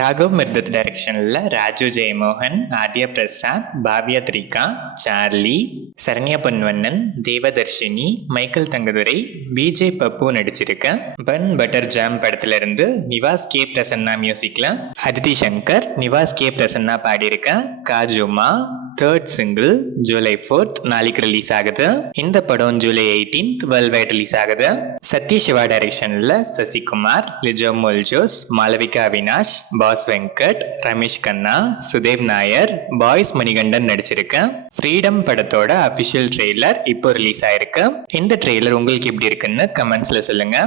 ராகவ் மிர்தத் டைரக்ஷனில் ராஜு ஜெயமோகன், ஆத்யா பிரசாத், பாவ்யா த்ரிகா, சார்லி, சரண்யா பொன்வண்ணன், தேவதர்ஷினி, மைக்கேல் தங்கதுரை, விஜய் பப்பு நடிச்சிருக்க bun butter jam படத்துல இருந்து நிவாஸ் கே பிரசன்னா மியூசிக்ல அதிதி சங்கர், நிவாஸ் கே பிரசன்னா பாடியிருக்க Kajuma third single July 4th நாளைக்கு ரிலீஸ் ஆகுது. இந்த படம் July 18th world wide release ஆகுது. சத்ய சிவா டைரக்ஷன்ல Sasikumar, Lijo மோல்ஜோஸ், Malavika Avinash, pass Venkat, Ramesh Kanna, Sudev Nair, boys Manikandan நடிச்சிருக்க freedom படத்தோட அபிஷியல் ட்ரெய்லர் இப்போ ரிலீஸ் ஆயிருக்கு. இந்த ட்ரெய்லர் உங்களுக்கு எப்படி இருக்குன்னு கமெண்ட்ஸ்ல சொல்லுங்க.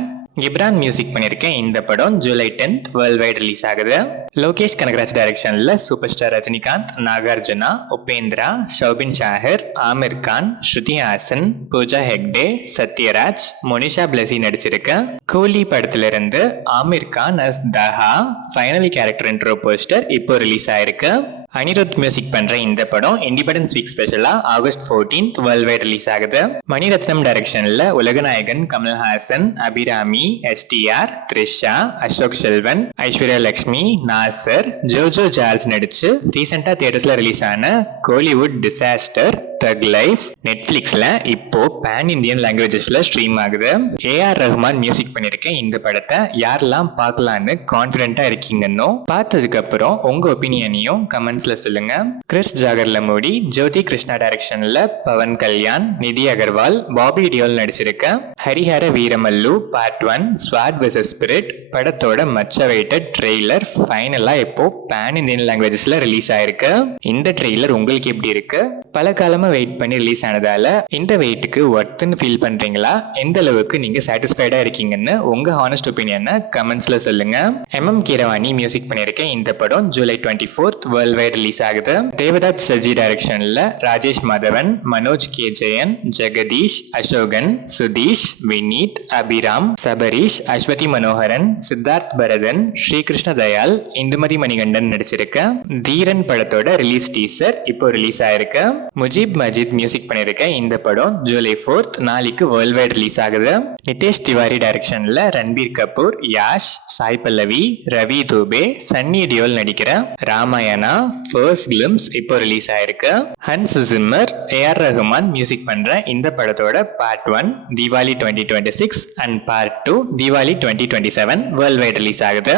கிப்ரான் மியூசிக் பண்ணியிருக்கேன். இந்த படம் July 10th world wide release ஆகுது. லோகேஷ் கனகராஜ் டைரக்ஷன்ல சூப்பர் ஸ்டார் ரஜினிகாந்த், நாகார்ஜுனா, உபேந்திரா, ஷௌபின் ஷாஹிர், ஆமிர் கான், ஸ்ருதி ஹாசன், பூஜா ஹெக்டே, சத்யராஜ், மோனிஷா பிளஸி நடிச்சிருக்க கூலி படத்துல இருந்து Aamir Khan as தஹா final character intro poster இப்போ ரிலீஸ் ஆயிருக்கு. அனிருத் மியூசிக் பண்ற இந்த படம் இண்டிபெண்டன்ஸ் வீக் ஸ்பெஷலா August 14th world wide release ஆகுது. மணிரத்னம் டைரக்ஷன்ல உலகநாயகன் கமல்ஹாசன், அபிராமி, எஸ்டிஆர், த்ரிஷா, அசோக் செல்வன், ஐஸ்வர்யா லட்சுமி, நாசர், ஜோஜோ ஜார்ஜ் நடிச்சு ரீசெண்டா தியேட்டர்ஸ்ல ரிலீஸ் ஆன கோலிவுட் டிசாஸ்டர் தக் லைஃப் நெட்ஃபிளிக்ஸ்ல இப்போ பேன் இந்தியன் லாங்குவேஜஸ்ல ஸ்ட்ரீம் ஆகுது. ஏஆர் ரஹ்மான் மியூசிக் பண்ணிருக்கேன். இந்த படத்தை யாரெல்லாம் பார்க்கலான்னு கான்பிடென்ட்டா இருக்கீங்கன்னு பார்த்ததுக்கு அப்புறம் உங்க ஒப்பீனியனையும் கமெண்ட்ஸ்ல சொல்லுங்க. கிறிஸ் ஜாகர்லமூடி, ஜோதி கிருஷ்ணா டைரக்ஷன்ல பவன் கல்யாண், நிதி அகர்வால், பாபி டியோல் நடிச்சிருக்க ஹரிஹர வீரமல்லு பார்ட் 1 ஸ்வாட் வெர்சஸ் ஸ்பிரிட் படத்தோட மச்ச வெயிட்டட் ட்ரெய்லர் ஃபைனலா இப்போ பேன் இந்தியன் லாங்குவேஜஸ்ல ரிலீஸ் ஆயிருக்கு. இந்த ட்ரெய்லர் உங்களுக்கு எப்படி இருக்கு? பல காலமா வெயிட் பண்ணி ரிலீஸ் ஆனதால இந்த வெயிட்டுக்கு ஒர்த்துன்னு ஃபீல் பண்றீங்களா? எந்த அளவுக்கு நீங்க சாட்டிஸ்ஃபைடா இருக்கீங்கன்னு உங்க ஹானஸ்ட் ஒப்பீனியனை கமெண்ட்ஸ்ல சொல்லுங்க. எம்எம் கீரவாணி மியூசிக் பண்ணியிருக்கேன். இந்த படம் July 24th world wide release ஆகுது. தேவதாத் சஜி டைரக்ஷன்ல ராஜேஷ் மாதவன், மனோஜ் கே ஜெயன், ஜெகதீஷ், அசோகன், சுதீஷ், வினீத், அபிராம், சபரீஷ், அஸ்வதி மனோகரன், சித்தார்த் பரதன், ஸ்ரீகிருஷ்ண தயால், இந்துமதி மணிகண்டன் நடிச்சிருக்க தீரன் படத்தோட ரிலீஸ் டீசர் இப்போ ரிலீஸ் ஆயிருக்கு. முஜீப் மஜித் மியூசிக் பண்ணிருக்க இந்த படம் ஜூலை 4th நாளைக்கு வேர்ல்ட் வைட் ரிலீஸ் ஆகுது. நிதேஷ் திவாரி டைரக்ஷன்ல ரன்பீர் கபூர், யாஷ், சாய் பல்லவி, ரவி தூபே, சன்னி டியோல் நடிக்கிற ராமாயணா ஃபர்ஸ்ட் கிளிம்ஸ் இப்போ ரிலீஸ் ஆயிருக்கு. Hans Zimmer, AR Rahman music பண்ற இந்த படத்தோட part 1 Deepavali 2026 and part 2 Deepavali 2027 world wide release ஆகுது.